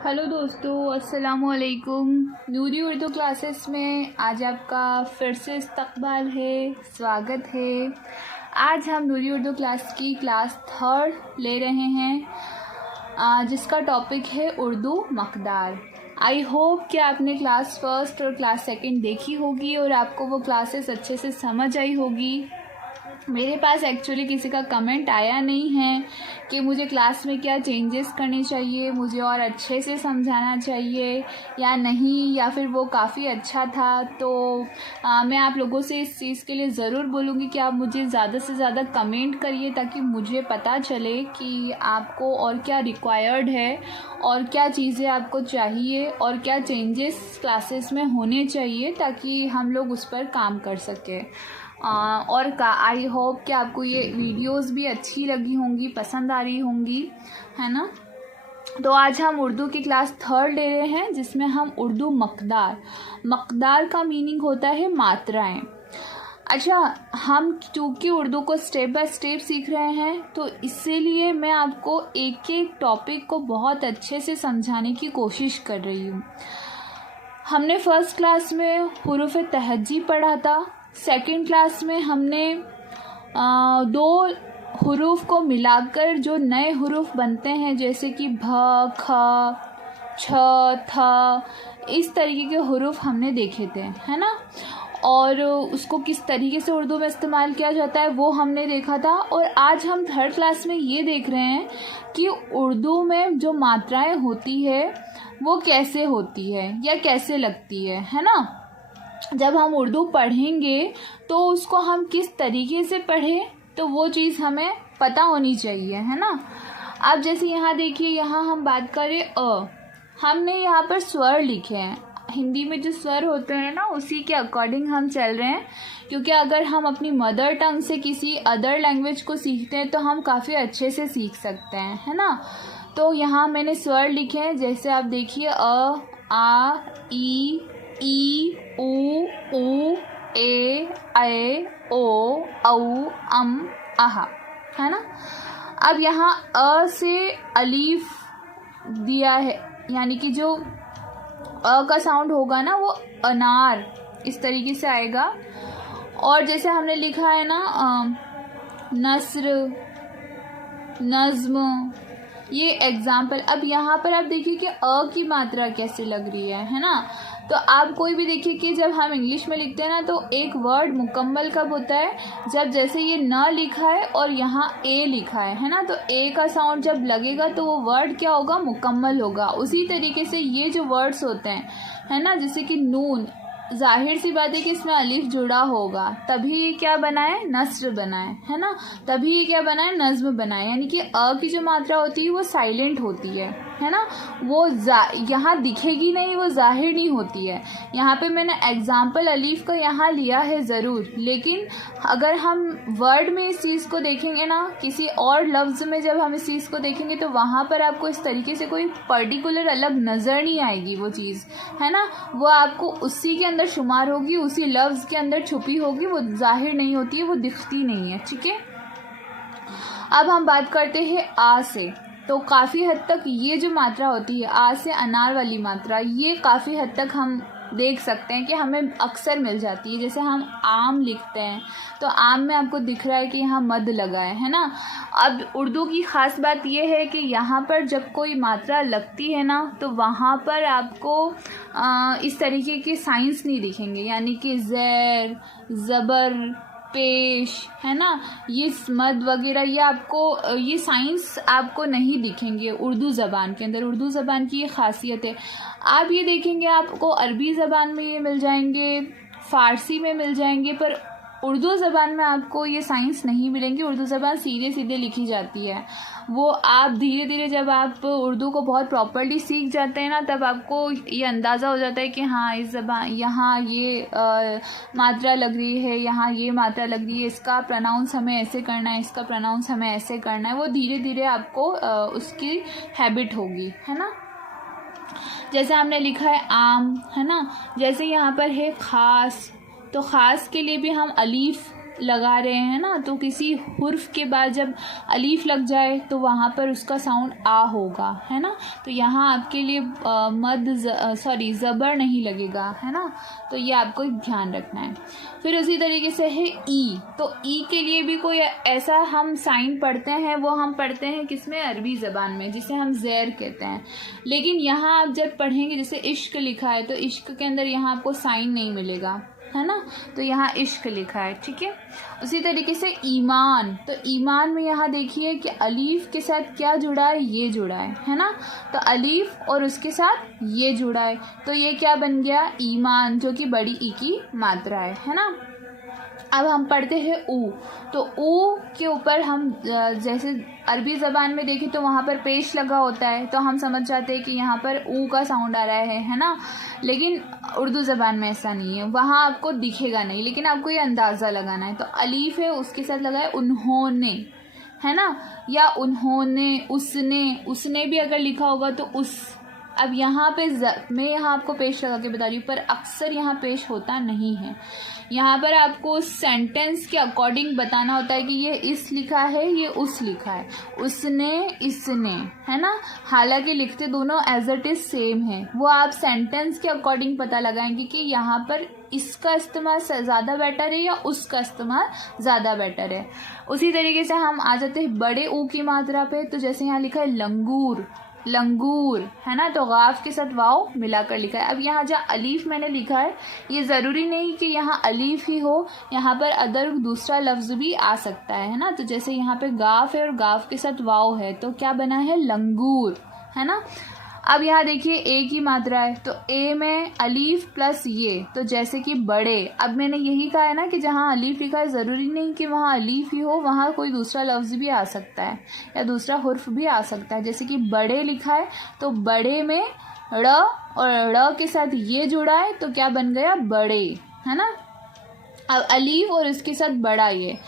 Hello दोस्तों, अस्सलाम वालेकुम। नूरी उर्दू क्लासेस में आज आपका फिर से इस्तकबाल है, स्वागत है। आज हम नूरी उर्दू क्लास की क्लास 3 ले रहे हैं, जिसका टॉपिक है उर्दू मक़दार। आई होप कि आपने क्लास 1 और क्लास 2 देखी होगी और आपको वो क्लासेस अच्छे से समझ आई होगी। मेरे पास एक्चुअली किसी का कमेंट आया नहीं है कि मुझे क्लास में क्या चेंजेस करने चाहिए, मुझे और अच्छे से समझाना चाहिए या नहीं, या फिर वो काफ़ी अच्छा था। तो मैं आप लोगों से इस चीज़ के लिए ज़रूर बोलूँगी कि आप मुझे ज़्यादा से ज़्यादा कमेंट करिए ताकि मुझे पता चले कि आपको और क्या रिक्वायर्ड है और क्या चीज़ें आपको चाहिए और क्या चेंजेस क्लासेस में होने चाहिए ताकि हम लोग उस पर काम कर सकें। और आई होप कि आपको ये वीडियोस भी अच्छी लगी होंगी, पसंद आ रही होंगी, है ना। तो आज हम उर्दू की क्लास 3 ले रहे हैं जिसमें हम उर्दू मक़दार का मीनिंग होता है मात्राएं। अच्छा, हम चूँकि उर्दू को स्टेप बाय स्टेप सीख रहे हैं तो इसीलिए मैं आपको एक एक टॉपिक को बहुत अच्छे से समझाने की कोशिश कर रही हूँ। हमने फर्स्ट क्लास में हुरूफ तहज्जी पढ़ा था। सेकंड क्लास में हमने 2 हुरूफ को मिलाकर जो नए हुरूफ बनते हैं, जैसे कि भ, ख, छ, थ, इस तरीके के हुरूफ हमने देखे थे, है ना। और उसको किस तरीके से उर्दू में इस्तेमाल किया जाता है वो हमने देखा था। और आज हम 3rd क्लास में ये देख रहे हैं कि उर्दू में जो मात्राएं होती है वो कैसे होती है या कैसे लगती है ना। जब हम उर्दू पढ़ेंगे तो उसको हम किस तरीके से पढ़ें तो वो चीज़ हमें पता होनी चाहिए, है ना। अब जैसे यहाँ देखिए, यहाँ हम बात करें हमने यहाँ पर स्वर लिखे हैं। हिंदी में जो स्वर होते हैं ना उसी के अकॉर्डिंग हम चल रहे हैं, क्योंकि अगर हम अपनी मदर टंग से किसी अदर लैंग्वेज को सीखते हैं तो हम काफ़ी अच्छे से सीख सकते हैं, है ना। तो यहाँ मैंने स्वर लिखे हैं, जैसे आप देखिए आ, ई, ऊ, ए, ओ, अम, आहा, है ना। अब यहाँ अ से अलीफ दिया है, यानी कि जो अ का साउंड होगा ना वो अनार इस तरीके से आएगा। और जैसे हमने लिखा है ना नस्र, नज्म, ये एग्जाम्पल। अब यहाँ पर आप देखिए कि अ की मात्रा कैसे लग रही है ना। तो आप कोई भी देखिए कि जब हम इंग्लिश में लिखते हैं ना तो एक वर्ड मुकम्मल कब होता है, जब जैसे ये न लिखा है और यहाँ ए लिखा है ना, तो ए का साउंड जब लगेगा तो वो वर्ड क्या होगा, मुकम्मल होगा। उसी तरीके से ये जो वर्ड्स होते हैं, है ना, जैसे कि नून, जाहिर सी बात है कि इसमें अलिफ जुड़ा होगा तभी ये क्या बनाए, नस्र बनाए, है ना। तभी ये क्या बनाए, नज्म बनाए। यानी कि अ की जो मात्रा होती है वो साइलेंट होती है ना। वो यहाँ दिखेगी नहीं, वो जाहिर नहीं होती है। यहाँ पे मैंने एग्जाम्पल अलीफ का यहाँ लिया है ज़रूर, लेकिन अगर हम वर्ड में इस चीज़ को देखेंगे ना, किसी और लफ्ज़ में जब हम इस चीज़ को देखेंगे तो वहाँ पर आपको इस तरीके से कोई पर्टिकुलर अलग नज़र नहीं आएगी वो चीज़, है ना। वो आपको उसी के अंदर शुमार होगी, उसी लफ्ज़ के अंदर छुपी होगी, वो जाहिर नहीं होती है, वो दिखती नहीं है, ठीक है। अब हम बात करते हैं आ से। तो काफ़ी हद तक ये जो मात्रा होती है आ से अनार वाली मात्रा, ये काफ़ी हद तक हम देख सकते हैं कि हमें अक्सर मिल जाती है। जैसे हम आम लिखते हैं तो आम में आपको दिख रहा है कि यहाँ मद लगा है ना। अब उर्दू की ख़ास बात यह है कि यहाँ पर जब कोई मात्रा लगती है ना तो वहाँ पर आपको इस तरीके के साइंस नहीं दिखेंगे, यानी कि ज़ैर, ज़बर, पेश, है ना, ये मद वगैरह, ये आपको ये साइंस आपको नहीं दिखेंगे उर्दू ज़बान के अंदर। उर्दू ज़बान की ये ख़ासियत है। आप ये देखेंगे आपको अरबी ज़बान में ये मिल जाएंगे, फ़ारसी में मिल जाएंगे, पर उर्दू ज़बान में आपको ये साइंस नहीं मिलेंगी। उर्दू ज़बान सीधे सीधे लिखी जाती है। वो आप धीरे धीरे जब आप उर्दू को बहुत प्रॉपर्ली सीख जाते हैं ना तब आपको ये अंदाज़ा हो जाता है कि हाँ इस ज़बान, यहाँ ये मात्रा लग रही है, यहाँ ये मात्रा लग रही है, इसका प्रोनाउंस हमें ऐसे करना है, इसका प्रोनाउंस हमें ऐसे करना है। वो धीरे धीरे आपको उसकी हैबिट होगी, है ना। जैसे हमने लिखा है आम, है ना। जैसे यहाँ पर है ख़ास, तो ख़ास के लिए भी हम अलीफ लगा रहे हैं ना, तो किसी हुर्फ के बाद जब अलीफ लग जाए तो वहाँ पर उसका साउंड आ होगा, है ना। तो यहाँ आपके लिए ज़बर नहीं लगेगा, है ना। तो ये आपको ध्यान रखना है। फिर उसी तरीके से है ई। तो ई के लिए भी कोई ऐसा हम साइन पढ़ते हैं, वो हम पढ़ते हैं किसमें, अरबी ज़बान में, जिसे हम ज़ैर कहते हैं। लेकिन यहाँ आप जब पढ़ेंगे, जैसे इश्क लिखा है तो इश्क के अंदर यहाँ आपको साइन नहीं मिलेगा, है ना। तो यहाँ इश्क लिखा है, ठीक है। उसी तरीके से ईमान। तो ईमान में यहाँ देखिए कि अलीफ के साथ क्या जुड़ा है, ये जुड़ा है ना। तो अलीफ और उसके साथ ये जुड़ा है, तो ये क्या बन गया, ईमान, जो कि बड़ी ई की मात्रा है ना। अब हम पढ़ते हैं ऊ। तो ऊ के ऊपर हम जैसे अरबी ज़बान में देखें तो वहाँ पर पेश लगा होता है, तो हम समझ जाते हैं कि यहाँ पर ऊ का साउंड आ रहा है ना। लेकिन उर्दू ज़बान में ऐसा नहीं है, वहाँ आपको दिखेगा नहीं, लेकिन आपको ये अंदाज़ा लगाना है। तो अलीफ है, उसके साथ लगा है उन्होंने, है ना, या उन्होंने, उसने भी अगर लिखा होगा तो उस। अब यहाँ पे मैं यहाँ आपको पेश लगा के बता रही हूँ, पर अक्सर यहाँ पेश होता नहीं है। यहाँ पर आपको सेंटेंस के अकॉर्डिंग बताना होता है कि ये इस लिखा है, ये उस लिखा है, उसने, इसने, है ना। हालांकि लिखते दोनों एज इट इज सेम है, वो आप सेंटेंस के अकॉर्डिंग पता लगाएंगे कि यहाँ पर इसका इस्तेमाल ज़्यादा बेटर है या उसका इस्तेमाल ज़्यादा बेटर है। उसी तरीके से हम आ जाते हैं बड़े ऊ की मात्रा पे। तो जैसे यहाँ लिखा है लंगूर, लंगूर, है ना। तो गाफ के साथ वाव मिलाकर लिखा है। अब यहाँ जहाँ अलीफ मैंने लिखा है, ये ज़रूरी नहीं कि यहाँ अलीफ ही हो, यहाँ पर अदर दूसरा लफ्ज़ भी आ सकता है ना। तो जैसे यहाँ पे गाफ है और गाफ के साथ वाव है, तो क्या बना है, लंगूर, है ना। अब यहाँ देखिए ए की मात्रा है, तो ए में अलीफ प्लस ये, तो जैसे कि बड़े। अब मैंने यही कहा है ना कि जहाँ अलीफ लिखा है ज़रूरी नहीं कि वहाँ अलीफ ही हो, वहाँ कोई दूसरा लफ्ज़ भी आ सकता है या दूसरा हुर्फ भी आ सकता है। जैसे कि बड़े लिखा है, तो बड़े में ड़ और ड़ के साथ ये जुड़ा है, तो क्या बन गया, बड़े, है ना। अब अलीफ और इसके साथ बड़ा ये।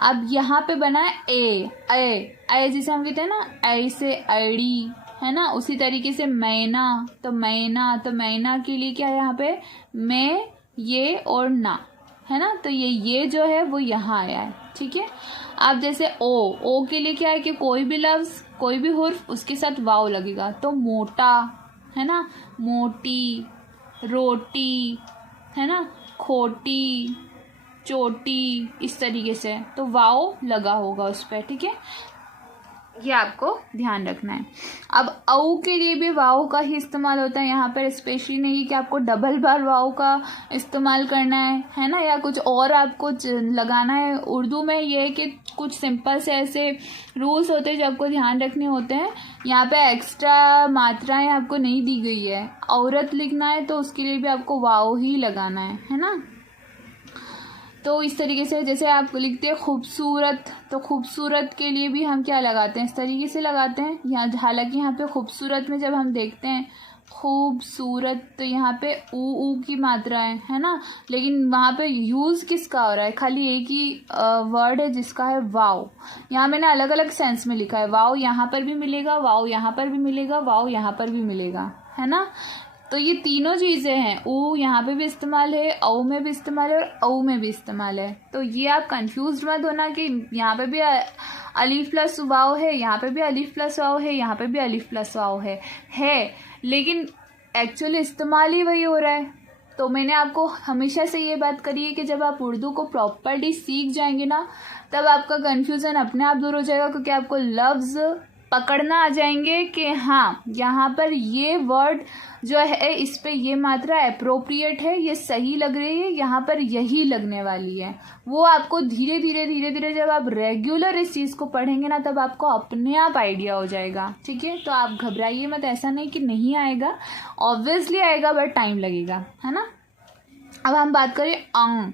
अब यहाँ पे बना है ए, जिसे हम कहते हैं ना, ऐ से ऐड़ी, है ना। उसी तरीके से मैना, तो मैना के लिए क्या है यहाँ पे, मैं, ये और ना, है ना। तो ये जो है वो यहाँ आया है, ठीक है। अब जैसे ओ के लिए क्या है कि कोई भी लफ्ज़, कोई भी हुर्फ, उसके साथ वाव लगेगा। तो मोटा, है ना, मोटी, रोटी, है ना, खोटी, चोटी, इस तरीके से तो वाव लगा होगा उस पर, ठीक है। ये आपको ध्यान रखना है। अब औ के लिए भी वाव का ही इस्तेमाल होता है यहाँ पर, स्पेशली नहीं कि आपको डबल बार वाव का इस्तेमाल करना है ना, या कुछ और आपको लगाना है। उर्दू में ये है कि कुछ सिंपल से ऐसे रूल्स होते हैं जो आपको ध्यान रखने होते हैं। यहाँ पे एक्स्ट्रा मात्राएं आपको नहीं दी गई है। औरत लिखना है तो उसके लिए भी आपको वाव ही लगाना है ना। तो इस तरीके से जैसे आप लिखते हैं खूबसूरत, तो खूबसूरत के लिए भी हम क्या लगाते हैं, इस तरीके से लगाते हैं। यहाँ हालांकि यहाँ पे खूबसूरत में जब हम देखते हैं खूबसूरत, तो यहाँ पे ऊ की मात्रा है ना, लेकिन वहाँ पे यूज़ किसका हो रहा है, खाली एक ही वर्ड है जिसका है वाव। यहाँ मैंने अलग अलग सेंस में लिखा है, वाव यहाँ पर भी मिलेगा, वाव यहाँ पर भी मिलेगा, वाव यहाँ पर भी मिलेगा, है ना। तो ये तीनों चीज़ें हैं, ऊ यहाँ पे भी इस्तेमाल है, औ में भी इस्तेमाल है और औ में भी इस्तेमाल है। तो ये आप कंफ्यूज मत होना कि यहाँ पे भी अलीफ प्लस वाव है, यहाँ पे भी अलीफ प्लस वाव है, यहाँ पे भी अलीफ प्लस वाव है, लेकिन एक्चुअली इस्तेमाल ही वही हो रहा है। तो मैंने आपको हमेशा से ये बात करी है कि जब आप उर्दू को प्रॉपर्ली सीख जाएंगे ना, तब आपका कन्फ्यूज़न अपने आप दूर हो जाएगा, क्योंकि आपको लफ्ज़ पकड़ना आ जाएंगे कि हाँ यहाँ पर ये वर्ड जो है इस पे ये मात्रा अप्रोप्रिएट है, ये सही लग रही है, यहाँ पर यही लगने वाली है। वो आपको धीरे धीरे जब आप रेगुलर इस चीज़ को पढ़ेंगे ना, तब आपको अपने आप आइडिया हो जाएगा, ठीक है। तो आप घबराइए मत, ऐसा नहीं कि नहीं आएगा, ऑब्वियसली आएगा, बट टाइम लगेगा, है ना। अब हम बात करें अंग।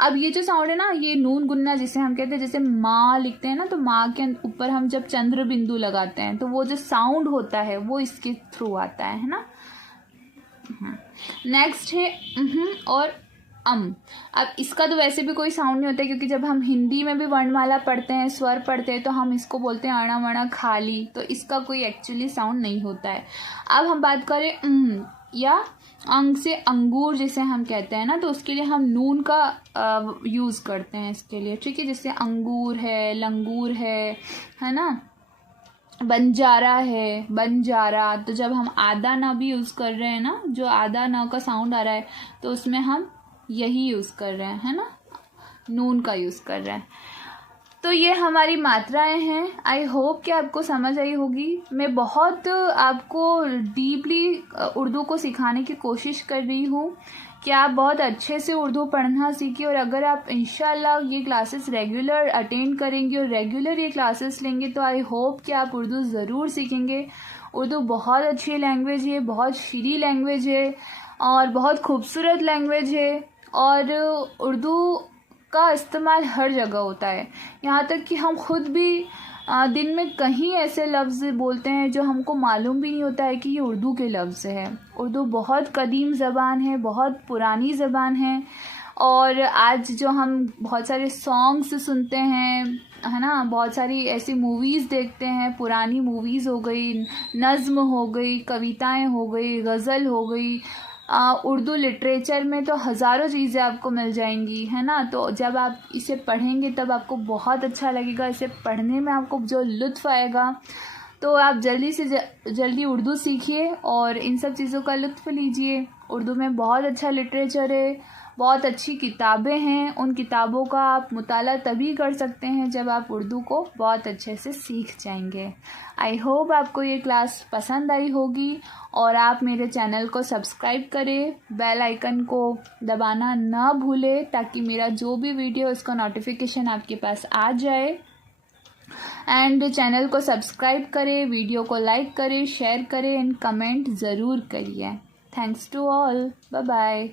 अब ये जो साउंड है ना, ये नून गुन्ना जिसे हम कहते हैं, जैसे माँ लिखते हैं ना, तो माँ के ऊपर हम जब चंद्र बिंदु लगाते हैं तो वो जो साउंड होता है वो इसके थ्रू आता है ना। नेक्स्ट है और अब इसका तो वैसे भी कोई साउंड नहीं होता है, क्योंकि जब हम हिंदी में भी वर्णमाला पढ़ते हैं, स्वर पढ़ते हैं, तो हम इसको बोलते हैं अणा मणा खाली, तो इसका कोई एक्चुअली साउंड नहीं होता है। अब हम बात करें या अंग से अंगूर जिसे हम कहते हैं ना, तो उसके लिए हम नून का यूज़ करते हैं इसके लिए, ठीक है। जैसे अंगूर है, लंगूर है ना, बंजारा है, बंजारा। तो जब हम आधा न भी यूज़ कर रहे हैं ना, जो आधा न का साउंड आ रहा है, तो उसमें हम यही यूज़ कर रहे हैं, है ना, नून का यूज़ कर रहे हैं। तो ये हमारी मात्राएं हैं। आई होप कि आपको समझ आई होगी। मैं बहुत आपको डीपली उर्दू को सिखाने की कोशिश कर रही हूँ कि आप बहुत अच्छे से उर्दू पढ़ना सीखें, और अगर आप इंशाल्लाह ये क्लासेस रेगुलर अटेंड करेंगे और रेगुलर ये क्लासेस लेंगे तो आई होप कि आप उर्दू ज़रूर सीखेंगे। उर्दू बहुत अच्छी लैंग्वेज है, बहुत शीरी लैंग्वेज है और बहुत खूबसूरत लैंग्वेज है, और उर्दू का इस्तेमाल हर जगह होता है। यहाँ तक कि हम खुद भी दिन में कहीं ऐसे लफ्ज़ बोलते हैं जो हमको मालूम भी नहीं होता है कि ये उर्दू के लफ्ज़ है। उर्दू बहुत कदीम ज़बान है, बहुत पुरानी ज़बान है, और आज जो हम बहुत सारे सॉन्ग्स सुनते हैं, है ना, बहुत सारी ऐसी मूवीज़ देखते हैं, पुरानी मूवीज़ हो गई, नज़्म हो गई, कविताएं हो गई, गज़ल हो गई, उर्दू लिटरेचर में तो हज़ारों चीज़ें आपको मिल जाएंगी, है ना। तो जब आप इसे पढ़ेंगे तब आपको बहुत अच्छा लगेगा, इसे पढ़ने में आपको जो लुत्फ़ आएगा। तो आप जल्दी से जल्दी उर्दू सीखिए और इन सब चीज़ों का लुत्फ़ लीजिए। उर्दू में बहुत अच्छा लिटरेचर है, बहुत अच्छी किताबें हैं। उन किताबों का आप मुताला तभी कर सकते हैं जब आप उर्दू को बहुत अच्छे से सीख जाएंगे। आई होप आपको ये क्लास पसंद आई होगी, और आप मेरे चैनल को सब्सक्राइब करें, बेल आइकन को दबाना ना भूलें ताकि मेरा जो भी वीडियो उसका नोटिफिकेशन आपके पास आ जाए। एंड चैनल को सब्सक्राइब करें, वीडियो को लाइक करें, शेयर करें एंड कमेंट ज़रूर करिए। Thanks to all, bye bye.